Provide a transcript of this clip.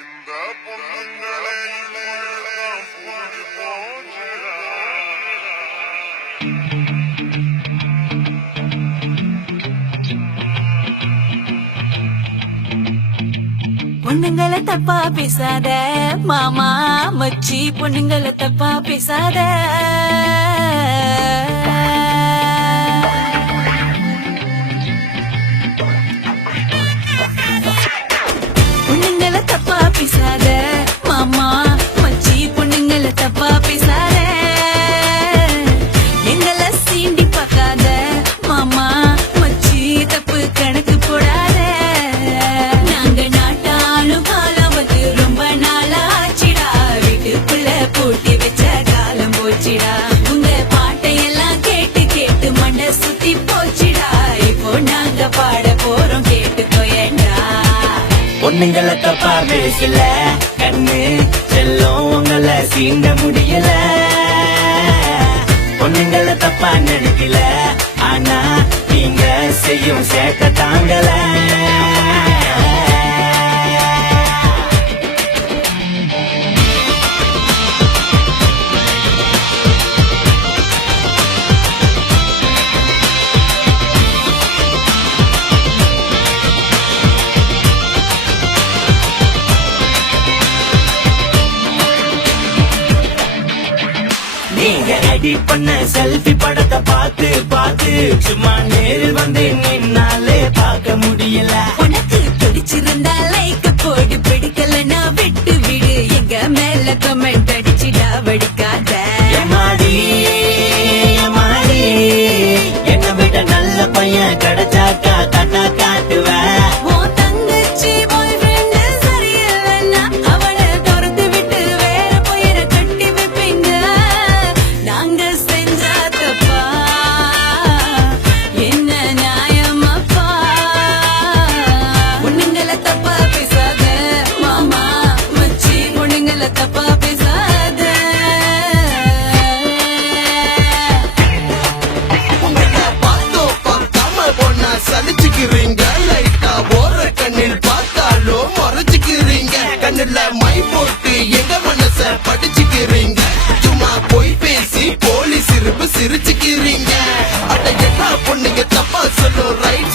இந்த பொண்ணுங்களை புரிஞ்சு போச்சுடா. பொண்ணுங்களை தப்பா பேசாத மாமா மச்சி, பொண்ணுங்களை தப்பா பேசாத. பொண்ணுங்களை தப்பா பேசாத மாமா மச்சி, பொண்ணுங்களை தப்பா பேசாத. எங்களை சீண்டி பார்க்காத மாமா மச்சி, தப்பு கணக்கு போடாத. நாங்க நாட்டாலும் காலம் வந்து ரொம்ப நாளாச்சிடா, வீட்டுக்குள்ள பூட்டி வச்ச காலம் போச்சிடா. உங்க பாட்டையெல்லாம் கேட்டு கேட்டு மண்டை சுத்தி போச்சிடா. இப்போ நாங்க பாட போறோம் கேட்டுக்கோயேண்டா. பொண்ணுங்களை தப்பா பேசல கண்ணு செல்லும், உங்களை சீண்ட முடியல. பொண்ணுங்களை தப்பா நினைக்கல, ஆனா நீங்க செய்யும் சேட்ட தாங்கல. நீங்க எடிட் பண்ண செல்ஃபி படத்தை பார்த்து பார்த்து சும்மா நேரில் வந்து நின்னாலே பார்க்க முடியல. உனக்கு பிடிச்சிருந்தா லைக் போடு, பிடிக்கலன்னா விட்டு விடு. எங்க மேல கமெண்ட் அடிச்சிடா, வடிக்காத. எம்மாடி எம்மாடி, என்னை விட நல்ல பையன் கிடைச்சாக்கா கண்ணா காட்டுவேன். உன் தங்கச்சி boyfriend சரியில்லைன்னா அவனை துரத்து விட்டு வேற போயிட கட்டி வைப்பீங்க. நாங்க செஞ்சா தப்பா, என்ன நியாயமாப்பா? பொண்ணுங்களை தப்பா பேசாத மாமா மச்சி, பொண்ணுங்களை தப்பா பேசாத. உங்களை பார்த்தோம் பார்க்காம பொண்ணா சலிச்சுக்கிறீங்க. லைட்டா போற கண்ணில் பார்த்தாலும் மறைச்சுக்கிறீங்க. கண்ணுல மை போட்டு எங்க மனச படிச்சுக்கிறீங்க. சும்மா போய் பேசி போலீஸ் சிரிப்பு சிரிச்சுக்கிறீங்க. அட என்ன பொண்ணுங்க தப்பா சொல்லும் ரைட்